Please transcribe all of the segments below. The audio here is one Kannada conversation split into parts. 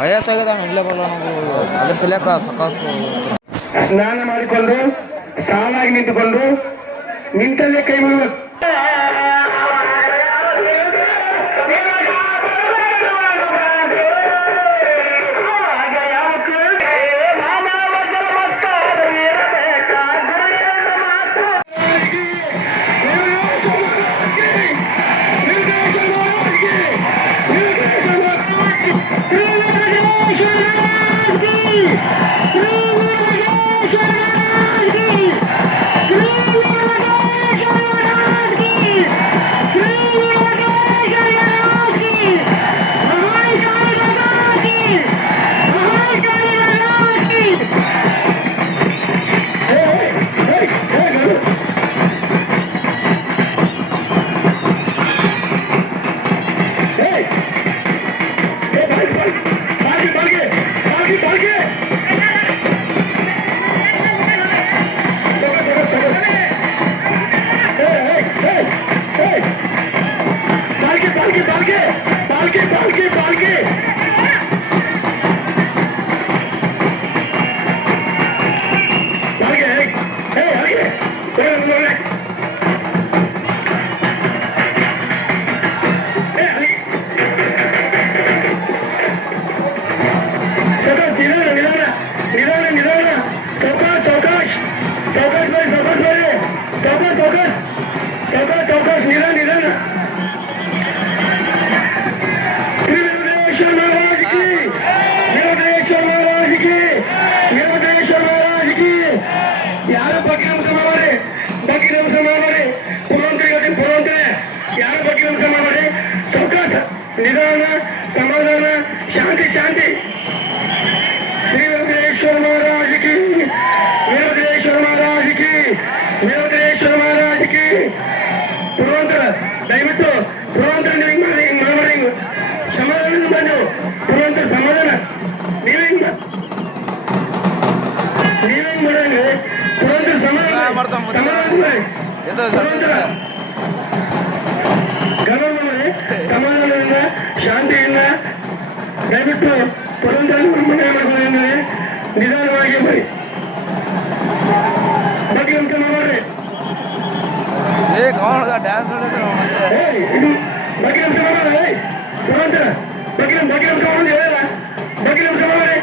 ವಯಸ್ಸಾಗದ ಇಲ್ಲೇ ಬರಲ್ಲ ಅದ್ರ ಸಲಕ ಸಕಾಸು ಸ್ನಾನ ಮಾಡಿಕೊಂಡು ಸಾಲಾಗಿ ನಿಂತುಕೊಂಡು ನಿಂತಲ್ಲೇ ಕೈ ಮುಗಿಬೇಕು ಯಾರು ಬಗ್ಗೆ ನಮಸ್ಕಾರ ಮಾಡಿ? ಬಗ್ಗೆ ನಮಸ್ಕಾರ ಮಾಡಿ. ಪುರೋಂತರಿ ಪುರೋಂತರೆ. ಯಾರು ಬಗ್ಗೆ ನಮಸ್ಕಾರ ಮಾಡಿ? ಸೌಕಾಶ ನಿಧಾನ, ಸಮಾಧಾನ, ಶಾಂತಿ ಶಾಂತಿ. ಪುರೋಂತರ ಗಮನ ಮಾಡಿ ಸಮಾಧಾನದಿಂದ ಶಾಂತಿಯಿಂದ ದಯವಿಟ್ಟು ಪುರಂತರ ಮನೆ ಮಾಡ್ಕೊಳ್ಳಿ ನಿಧಾನವಾಗಿ ಮಾಡಿ ಬಗ್ಗೆ ಅಂತ ಮಾಡಿ ಏ ಕೌನ್ ಡ್ಯಾನ್ಸ್ ನೋಡಿದ್ರು ಏಯ್, ಇದು ಬಗ್ಗೆ ಅಂತ ಮಾಡಿ ಏಯ್, ಪುರಂತರ ಬಗ್ಗೆ ಬಗ್ಗೆ ಅಂತ ಮಾಡಿ ಹೇಳಲ್ಲ ಬಗ್ಗೆ ಅಂತ ಮಾಡಿ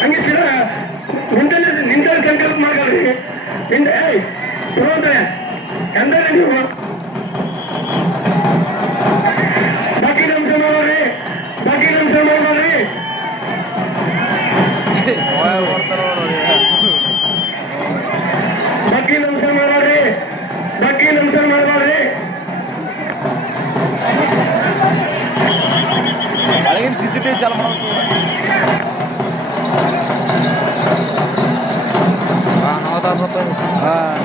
ಹಂಗೆ ಸಿರ ನಿಂತಲ್ಲಿ ನಿಂತಲ್ಲಿ ಸಂಕಲ್ಪ ಮಾಡ್ಕೊಳ್ಳಿ ನಿಂತ ಏಯ್ ಪುರಂತರ ಎಂದರೆ ನೀವು ಬಾಕಿ ನಮ್ಸ ಮಾಡೋರಿ ಬಾಕಿ ನಮ್ಸ ಮಾಡೋರಿ ಬರ್ತಾರ ಬಾಕಿ ನಮ್ಸ ಮಾಡೋರಿ ಬಾಕಿ ನಮ್ಸ ಮಾಡಬೇಡ್ರಿ ಒಳಗಿನ ಸಿ ಸಿ ಟಿ ವಿ ಚಾಲು ಮಾಡ್ಬೇಕು ಹಾಂ ಹೌದಾ ಹಾಂ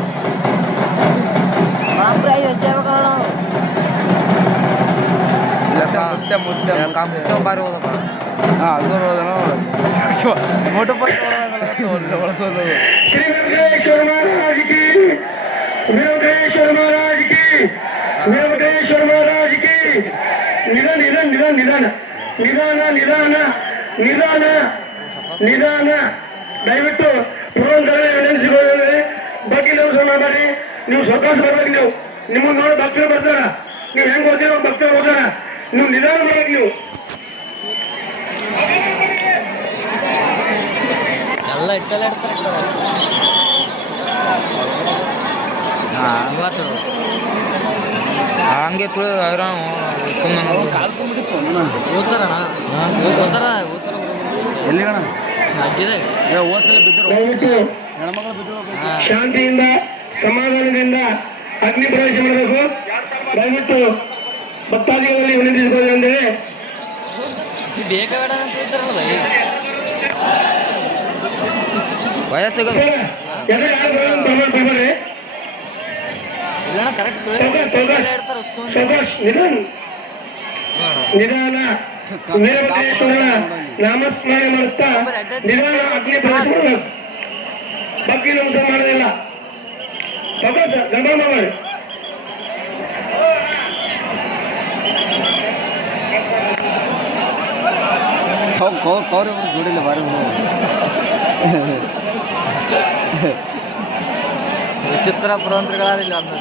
ಮತ್ತೆ ಮುದ್ದೆ ಕಂಬಾರಿ ಹೋಗೋದು ಹಾಂ ಅದು ನೋಡೋದನ ಮೋಟು ಕಿ ಕಿ ನಿಧಾನ ದಯವಿಟ್ಟು ಪುರೋಹಿತರ ವಿನಂತಿಸಿಕೊಳ್ಳಿ ಬಗ್ಗೆ ನೀವು ಸಹ ಮಾಡಿ ನೀವು ಸ್ವಕಾಸ ಬರ್ಬೇಕು ನೀವು ನಿಮ್ಮನ್ನ ನೋಡಿ ಭಕ್ತರು ಬರ್ತಾರ. ನೀವು ಹೆಂಗೆ ಓದಿರೋ ಭಕ್ತರು ಓದಾರ ನೀವು ನಿಧಾನ ಮಾಡ್ಬೇಕು ನೀವು ಎಲ್ಲ ಇಟ್ಟಲ್ಲ ಇವತ್ತು ಹಂಗೆ ಓದ್ತಾರಣ ಓದ್ತಾರ ಓದ್ತಾರ? ಎಲ್ಲಿ ಬಿದ್ದರು. ಬಿದ್ದರು ಶಾಂತಿಯಿಂದ ಸಮಾಧಾನದಿಂದ ಅಗ್ನಿ ಪ್ರವೇಶ ಮಾಡಬೇಕು. ದಯವಿಟ್ಟು ಭಕ್ತಾದಿಗಳಲ್ಲಿ ವಿನಂತಿಸಿಕೊಳ್ಳಿ ಅಂದರೆ ಬೇಕ ಬೇಡ ಅಂತ ಹೇಳ್ತಾರಲ್ಲ ವಯಸ್ಸಿಗೆ ನಿಧಾನ. ವೀರಭದ್ರೇಶ್ವರನ ನಾಮಸ್ಮರಣೆ ಮಾಡುತ್ತಾ ನಿಧಾನ ಅಗ್ನಿ ಬಗ್ಗೆ ನಮಸ್ಕಾರ ಮಾಡೋದಿಲ್ಲ. ಸಭಾಷ್ ಗಂಧ ಕೌರಿ ಜೋಡಿಲ್ಲ ಬಾರಿ. ವಿಚಿತ್ರ ಪುರಂತ್ರಿಗಳಾದಿಲ್ಲ ಅಂತ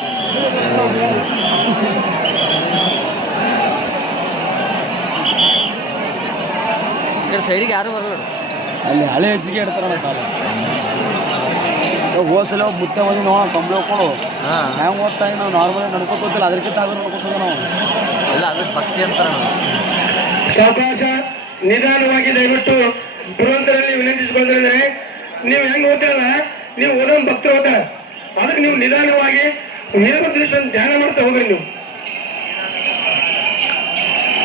ಸೈಡಿಗೆ ಯಾರು ಬರಬೇಡ ಅಲ್ಲಿ ಹಳೆ ಹೆಚ್ಚಿಗೆ ಇಡ್ತಾರಲ್ಲ ಕಾಲ ಹೋಸಲ ಮುತ್ತೆ ಬಂದು ನೋಡೋಣ ಕಂಬಳಿ ಹೋಗ್ಕೊಂಡು. ಹ್ಯಾಂಗ್ ಓದ್ತಾ ನಾವು ನಾರ್ಮಲ್ ನಡ್ಕೋತಿಲ್ಲ ಅದಕ್ಕಿಂತ ಆದ್ರೂ ನಡ್ಕೊತದ ನಾವು. ಇಲ್ಲ ಅದಕ್ಕೆ ಭಕ್ತಿ ಅಂತಾರ. ನಿಧಾನವಾಗಿ ದಯವಿಟ್ಟು ದುರಂತರಲ್ಲಿ ವಿನಂತಿಸಿಕೊಂಡ್ರೆ ನೀವು ಹೆಂಗ್ ಓದ್ತಾರಲ್ಲ ನೀವು ಓದೋನ್ ಭಕ್ತರು ಓದ್ತಾರ. ಅದಕ್ಕೆ ನೀವು ನಿಧಾನವಾಗಿ ವೀರಭದ್ರೇಶ್ವರ ಧ್ಯಾನ ಮಾಡ್ತಾ ಹೋಗ್ರಿ ನೀವು.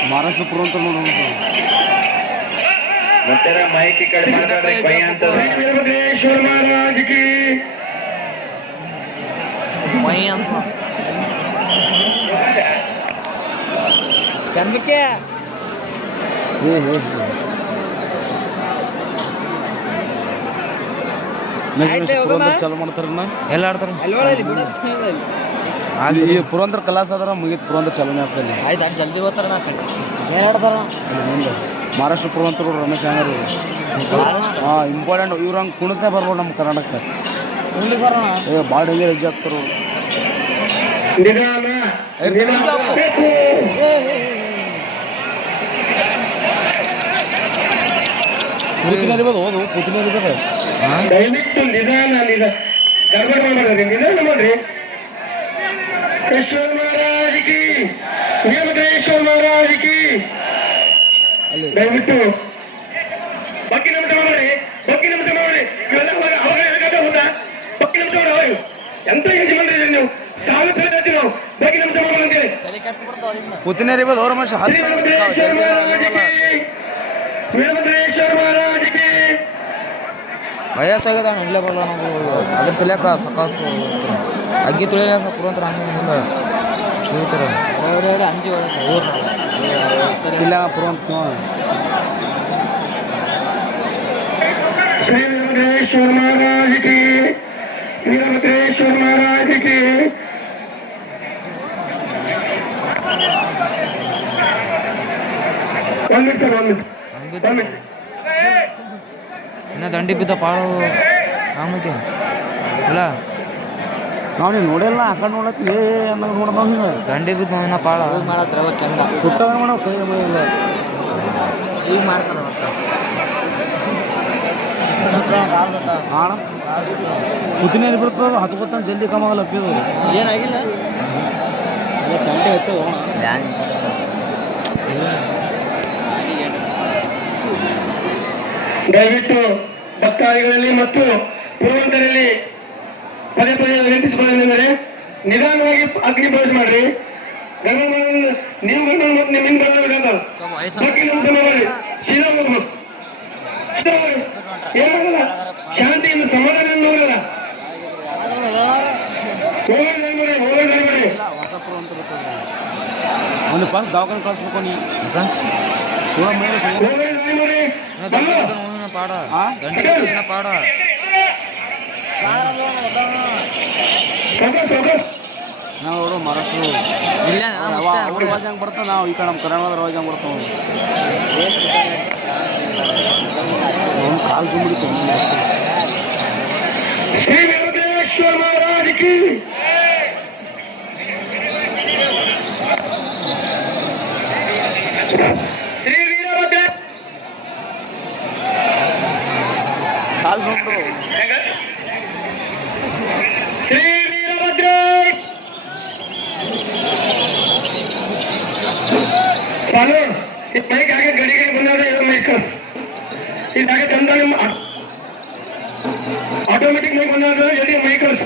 ಮಹಾರಾಷ್ಟ್ರ ಮತ್ತೆ ಮಾಹಿತಿ ಕಡಿಮೆ ಮಾತಾಡ್ಲಿಕ್ಕೆ ಭಯ ಅಂತ ಶ್ರೀ ವೀರಭದ್ರೇಶ್ವರ ಮಹಾರಾಜ್ ಕಿ ಮೈ ಅಂತ ಚಂದ್ರಿಕೆ ಆಯ್ತು, ಹೋಗಮ್ಮ. ಪುರಂದರ ಚಾಲು ಮಾಡ್ತಾರ ಎಲ್ಲ ಆಡ್ತಾರ? ಅಲ್ಲಿ. ಈ ಪುರಂದರ ಕಲಾಸ ಅದರ ಮುಗಿತ್ ಪುರಂದ್ರ ಚಾಲನೆ ಆಗ್ತದೆ. ಆಯ್ತು ಜಲ್ದಿ ಹೋಗ್ತಾರ ಹೇಳ್ತಾರ ಮಹಾರಾಷ್ಟ್ರ ಪುರಂತರು ರಮೇಶ್ ಹ್ಯಾಂಗರ್ ಹಾಂ ಇಂಪಾರ್ಟೆಂಟ್ ಇವ್ರು ಹಂಗೆ ಕುಣಿತೇ ಬರ್ಬೋದು ನಮ್ಮ ಕರ್ನಾಟಕಕ್ಕೆ. ಏ ಭಾಳ ಡೇಂಜರ್ ಹೆಜ್ಜೆ ಆಗ್ತಾರ ಕೂತಿನರಿಬೋದು ಓದು ಕೂತಿನರಿದ್ದಾರೆ ದಯವಿಟ್ಟು ನಿಧಾನ ನಿಧಾನ ಗರ್ಭ ಮಾಡ್ರಿ ನಿಧಾನ ಮಾಡ್ರಿ. ಈಶ್ವರ ಮಹಾರಾಜ್ ಕಿ ವೀರಭದ್ರೇಶ್ವರ ಮಹಾರಾಜ್ ಕಿ. ದಯವಿಟ್ಟು ಬಕ್ಕಿ ನಮತ ಮಾಡಿ ಬಕ್ಕಿ ನಮತ ಮಾಡಿ ಇವೆಲ್ಲ ಅವಾಗ ಹೇಗಾದ ಹೌದಾ ಬಕ್ಕಿ ಎಂತ ನೀವು? ಸಾವಿರ ನಾವು. ಅವ್ರ ಮನುಷ್ಯ ವೀರಭದ್ರೇಶ್ವರ ಮಹಾರಾಜ್ ಕಿ ವೀರಭದ್ರೇಶ್ವರ ಮಹಾರಾಜ್ ಕಿ ವಯಸ್ಸಾಗ್ಯದ ನಡಲೇ ಬರಲ್ಲ ನಾವು. ಅದ್ರ ಸಲಕ ಸಾಕಷ್ಟು ಅಗ್ಗಿ ತುಳಿಯಂಗೆ ಕುರಂತರ ಹಂಗೆ ಹಿಂಗೆ ಅಂಜಿ ಇಲ್ಲ ಪುರಂತ ಶ್ರೀ ವೆಂಕಟೇಶ್ವರ ಮಹಾರಾಜ್ ಕಿ ಶ್ರೀ ವೆಂಕಟೇಶ್ವರ ಕಿ. ಒಂದು ನಿಮಿಷ ಒಂದು ನಿಮಿಷ. ಇನ್ನ ದಂಡಿ ಬಿದ್ದ ಪಾಳು ಆಮೇಲೆ ಇಲ್ಲ ನಾವು ನೀವು ನೋಡಿಲ್ಲ ಆ ಕಡೆ ನೋಡಕ್ಕೆ ಏ ಅನ್ನೋದು ನೋಡೋದು ಹಿಂಗೆ. ದಂಡಿ ಬಿದ್ದ ಇನ್ನ ಪಾಳ. ಮಾಡತ್ರ ಚಂದ? ಸುಟ್ಟ ಮಾಡೋ ಕೈ ಇಲ್ಲ. ಈಗ ಮಾಡ್ತಾರೆ ಆಣ ಕೂತಿನೇರಿ ಬಿಡ್ತದ? ಹತ್ತು ಗೊತ್ತಾನ ಜಲ್ದಿ ಕಮಾಗಲ್ಲ ಅಪ್ಪಿದು ಏನಾಗಿಲ್ಲ. ಗಂಟೆ ಇತ್ತು ದಯವಿಟ್ಟು ಭಕ್ತಾದಿಗಳಲ್ಲಿ ಮತ್ತು ಪೂರ್ವಂತರಲ್ಲಿ ಪದೇ ಪದೇ ವಿನಂತಿಸಿಕೊಳ್ಳೇನೆಂದರೆ ನಿಧಾನವಾಗಿ ಅಗ್ನಿ ಪ್ರವೇಶ ಮಾಡ್ರಿ. ನೀವು ಏನಾಗಲ್ಲ? ಶಾಂತಿಯಿಂದ ಸಮಾಧಾನ ನೋಡಲ್ಲ ಒಂದು ಪಾಸ್ ದವಾಖಾನೆ ಕಳಿಸ್ಬೇಕು ನೀ. పాడ పాడ ನಾವು ನೋಡು ಮಹಾರಾಷ್ಟ್ರ. ಇಲ್ಲ ಅವ್ರ ಭಾಷೆ ಬರ್ತಾವೆ ನಾವು ಈ ಕಡೆ ನಮ್ಮ ಕರ್ನಾಟಕದ ಭಾಷೆ ಹಂಗೆ ಬರ್ತಾವೆ ಒಂದು ಶ್ರೀ ಮಹಾರಾಜ್ ಕಿ Thank you. కాలు చూపుడు హలో ఈ పైకి ఆగే గడిగా ఉన్నారు ఏదో మీకు ఈ దాకా తొందరగా ఆటోమేటిక్ మీకు ఉన్నారు ఏది మైకర్స్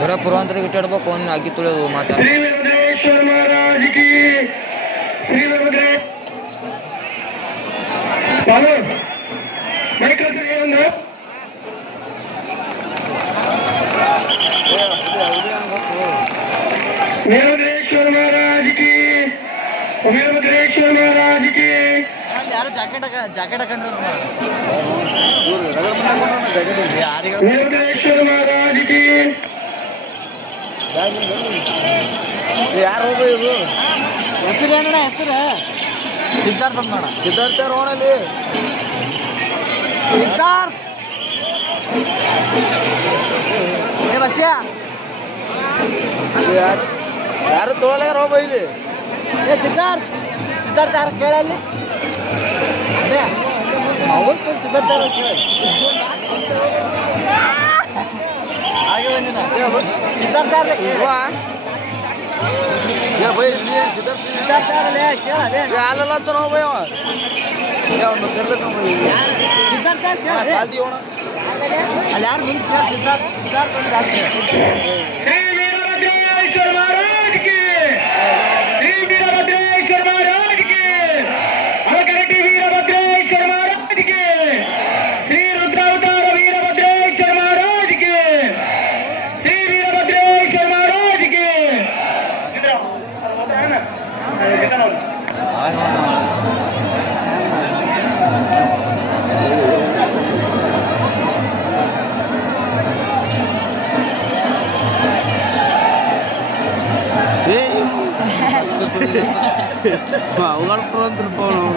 ಬರೋ ಪುರಾಂತರಿಗೆ ಇಟ್ಟಾಡ್ಬೇಕು ಅವ್ನು ಹಾಕಿ ತುಳಿಯೋದು ಮಾತಾಡ ಶ್ರೀ ವೆಂಕಟೇಶ್ವರ ಮಹಾರಾಜ್ ಕಿ ಶ್ರೀ ವೆಂಕಟೇಶ್ವರ ಬಾಲು ಮೈಕ್ರೋಫೋನ್ ಏನು ವೀರಭದ್ರೇಶ್ವರ ಮಹಾರಾಜ್ ಕಿ. ವೀರಭದ್ರೇಶ್ವರ ಮಹಾರಾಜ್ ಕಿ. ಯಾರು ಜಾಕೆಟ್ ಜಾಕೆಟ್ ಹಾಕೊಂಡಿರೋ ವೀರಭದ್ರೇಶ್ವರ ಮಹಾರಾಜ್ ಕಿ. ಯಾರು ಹೋಗೋ ಇದು ಹೆಸರು? ಏನಣ್ಣ ಸಿದ್ಧಾರ್ಥ ನೋಡ. ಸಿದ್ಧಾರ್ಥ ರೋಣಲ್ಲಿ ಸಿದ್ಧಾರ್ಥ. ಏ ಬಸ್ಯಾ. ಯಾರು? ತೋಲಾರ ಹೋಗ ಇಲ್ಲಿ? ಏ ಸಿದ್ಧಾರ್ಥ. ಸಿದ್ಧಾರ್ಥ ಯಾರು ಕೇಳಲ್ಲಿ ಅವ್ರು ಸಿದ್ಧಾರ್ಥ ಯಾರು ಕೇಳಿ. ಹಾಗೆ ಬಂದಿನ. ಸಿದ್ಧಾರ್ಥ ಯಾರು ಹಾಲಲ್ಲ ಅಂತ ನೋ ಭಯ ಅಲ್ಲಿ ಯಾರು ಸಿದ್ಧಾರ್ಥ ಸಿದ್ಧಾರ್ಥ ಏ ಅವುಗಳ ಪುರಂತ್ರ ಪವನ